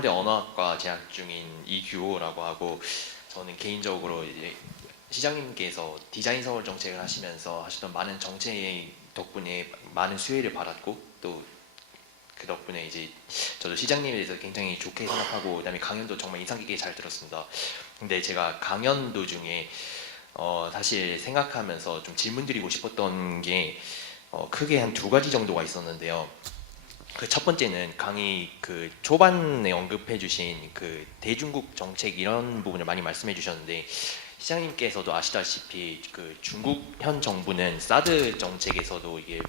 서울대 언어학과 재학 중인 이규호라고 하고, 저는 개인적으로 이제 시장님께서 디자인 서울 정책을 하시면서 하셨던 많은 정책 덕분에 많은 수혜를 받았고, 또 그 덕분에 이제 저도 시장님에 대해서 굉장히 좋게 생각하고, 그다음에 강연도 정말 인상 깊게 잘 들었습니다. 근데 제가 강연 도중에 사실 생각하면서 좀 질문 드리고 싶었던 게 크게 한 두 가지 정도가 있었는데요. 그 첫 번째는 강의 그 초반에 언급해 주신 그 대중국 정책 이런 부분을 많이 말씀해 주셨는데, 시장님께서도 아시다시피 그 중국 현 정부는 사드 정책에서도 이게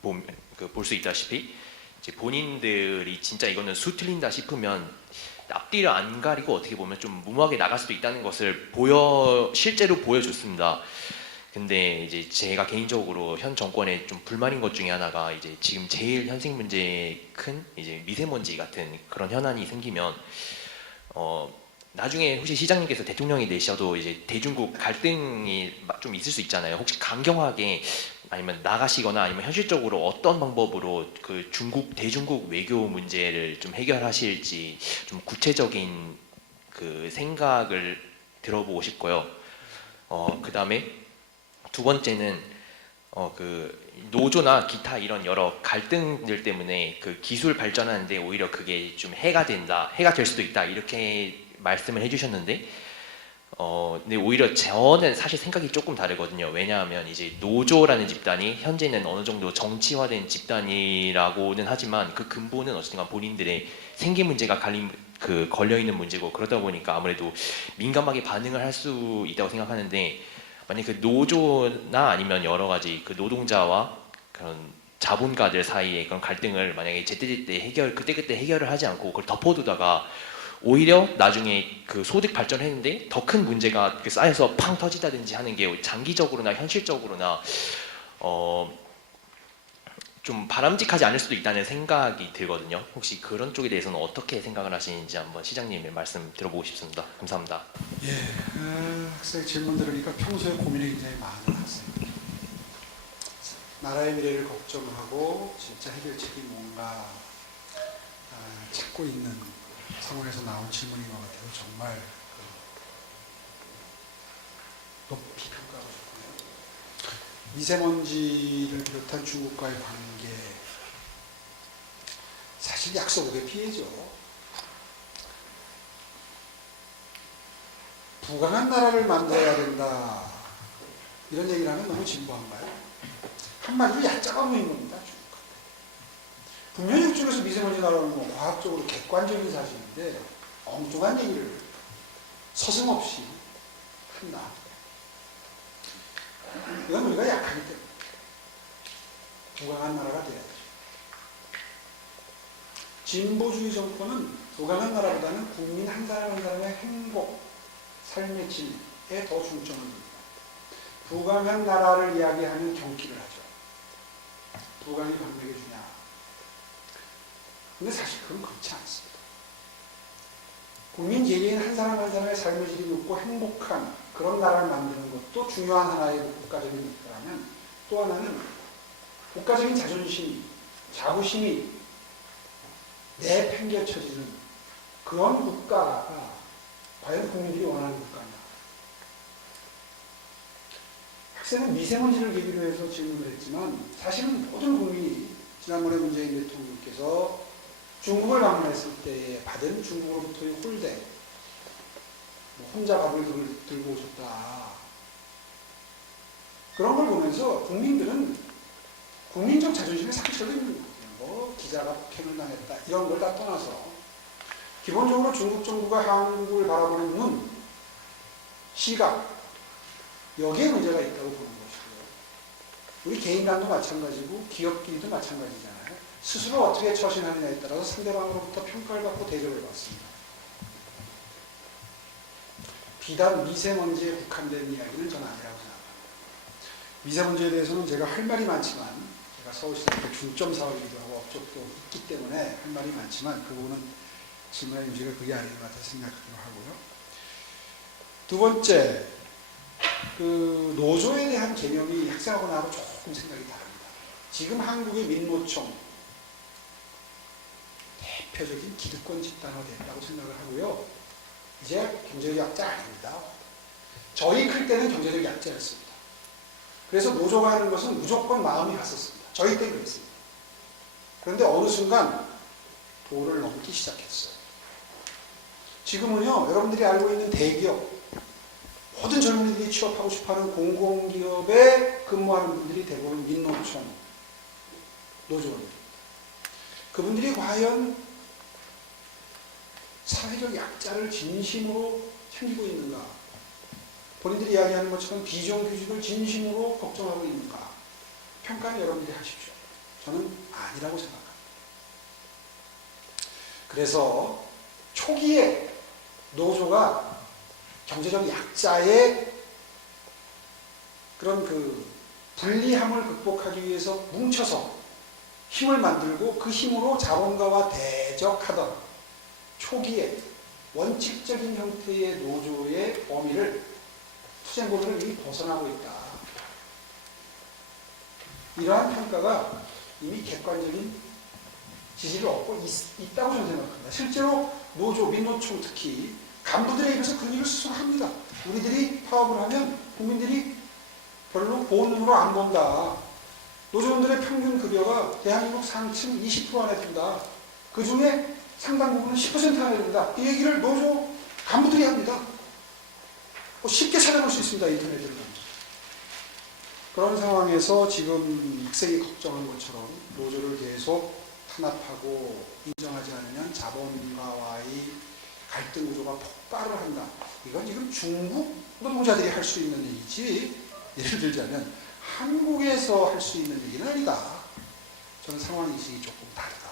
볼 수 있다시피 이제 본인들이 진짜 이거는 수 틀린다 싶으면 앞뒤를 안 가리고 어떻게 보면 좀 무모하게 나갈 수도 있다는 것을 실제로 보여줬습니다. 근데 이제 제가 개인적으로 현 정권에 좀 불만인 것 중에 하나가, 이제 지금 제일 현생 문제 큰 이제 미세먼지 같은 그런 현안이 생기면 나중에 혹시 시장님께서 대통령이 되셔도 이제 대중국 갈등이 좀 있을 수 있잖아요. 혹시 강경하게 아니면 나가시거나 아니면 현실적으로 어떤 방법으로 그 대중국 외교 문제를 좀 해결하실지 좀 구체적인 그 생각을 들어보고 싶고요. 그 다음에 두 번째는 그 노조나 기타 이런 여러 갈등들 때문에 그 기술 발전하는데 오히려 그게 좀 해가 될 수도 있다, 이렇게 말씀을 해주셨는데, 근데 오히려 저는 사실 생각이 조금 다르거든요. 왜냐하면 이제 노조라는 집단이 현재는 어느 정도 정치화된 집단이라고는 하지만 그 근본은 어쨌든 본인들의 생계 문제가 걸려 있는 문제고, 그러다 보니까 아무래도 민감하게 반응을 할 수 있다고 생각하는데, 만약 그 노조나 아니면 여러 가지 그 노동자와 그런 자본가들 사이의 그런 갈등을 만약에 제때제때 그때그때 해결을 하지 않고 그걸 덮어두다가 오히려 나중에 그 소득 발전했는데 더 큰 문제가 쌓여서 팡 터지다든지 하는 게 장기적으로나 현실적으로나 좀 바람직하지 않을 수도 있다는 생각이 들거든요. 혹시 그런 쪽에 대해서는 어떻게 생각을 하시는지 한번 시장님의 말씀 들어보고 싶습니다. 감사합니다. 예, 학생 질문 들으니까 평소에 고민이 굉장히 많은 학생. 나라의 미래를 걱정하고 진짜 해결책이 뭔가 찾고 있는 상황에서 나온 질문인 것 같아요. 정말 높이 평가하고 싶고요. 미세먼지를 비롯한 중국과의 관계, 사실 약소국의 피해죠. 부강한 나라를 만들어야 된다, 이런 얘기를 하면 너무 진보한가요? 한마디로 얕잡아 보인 겁니다. 분명히 이쪽에서 미세먼지 나라는 건 과학적으로 객관적인 사실인데 엉뚱한 얘기를 서슴없이 한다. 이건 우리가 약하기 때문에 부강한 나라가 돼야죠. 진보주의 정권은 부강한 나라보다는 국민 한 사람 한 사람의 행복, 삶의 질에 더 중점을 둡니다. 부강한 나라를 이야기하면 경기를 하죠. 부강이 방백해 주냐. 근데 사실 그건 그렇지 않습니다. 국민 개개인 한 사람 한 사람의 삶의 질이 높고 행복한 그런 나라를 만드는 것도 중요한 하나의 국가적인 목표라면, 또 하나는 국가적인 자존심이, 자부심이 내팽개쳐지는 그런 국가가 과연 국민들이 원하는 국가냐. 학생은 미세먼지를 계기로 해서 질문을 했지만, 사실은 모든 국민이 지난번에 문재인 대통령께서 중국을 방문했을 때 받은 중국으로부터의 홀대, 혼자 밥을 들고 오셨다, 그런 걸 보면서 국민들은 국민적 자존심에 상처를 입는 거예요. 기자가 폭행을 당했다, 이런 걸 다 떠나서 기본적으로 중국 정부가 한국을 바라보는 눈, 시각, 여기에 문제가 있다고 보는 것이고요. 우리 개인 간도 마찬가지고 기업끼리도 마찬가지잖아요. 스스로 어떻게 처신하느냐에 따라서 상대방으로부터 평가를 받고 대접을 받습니다. 비단 미세먼지에 국한된 이야기는 저는 아니라고 생각합니다. 미세먼지에 대해서는 제가 할 말이 많지만, 제가 서울시장의 중점 사업이기도 하고 업적도 있기 때문에 할 말이 많지만, 그 부분은 질문의 유지가 그게 아닌 것 같아 생각하기로 하고요. 두 번째, 그 노조에 대한 개념이 학생하고 나하고 조금 생각이 다릅니다. 지금 한국의 민노총 대표적인 기득권 집단화 됐다고 생각을 하고요. 이제 경제적 약자 아닙니다. 저희 클 때는 경제적 약자였습니다. 그래서 노조가 하는 것은 무조건 마음이 갔었습니다. 저희 때 그랬습니다. 그런데 어느 순간 도를 넘기 시작했어요. 지금은요, 여러분들이 알고 있는 대기업, 모든 젊은이들이 취업하고 싶어하는 공공기업에 근무하는 분들이 대부분 민노총, 노조원입니다. 그분들이 과연 사회적 약자를 진심으로 챙기고 있는가? 본인들이 이야기하는 것처럼 비정규직을 진심으로 걱정하고 있는가? 평가는 여러분들이 하십시오. 저는 아니라고 생각합니다. 그래서 초기에 노조가 경제적 약자의 그런 그 불리함을 극복하기 위해서 뭉쳐서 힘을 만들고 그 힘으로 자본가와 대적하던 초기에 원칙적인 형태의 노조의 범위를 투쟁고리를 이미 벗어나고 있다. 이러한 평가가 이미 객관적인 지지를 얻고 있다고 저는 생각합니다. 실제로 노조, 민노총 특히 간부들에 입에서 그런 일을 스스로 합니다. 우리들이 파업을 하면 국민들이 별로 보는 눈으로 안 본다. 노조원들의 평균 급여가 대한민국 상층 20% 안에 든다. 그 중에 상당 부분은 10% 안에 든다. 이 얘기를 노조 간부들이 합니다. 쉽게 찾아볼 수 있습니다. 인터넷에 보면. 그런 상황에서 지금 학생이 걱정한 것처럼 노조를 계속 탄압하고 인정하지 않으면 자본가와의 갈등 구조가 폭발을 한다. 이건 지금 중국 노동자들이 할 수 있는 얘기지, 예를 들자면 한국에서 할 수 있는 얘기는 아니다. 저는 상황 인식이 조금 다르다.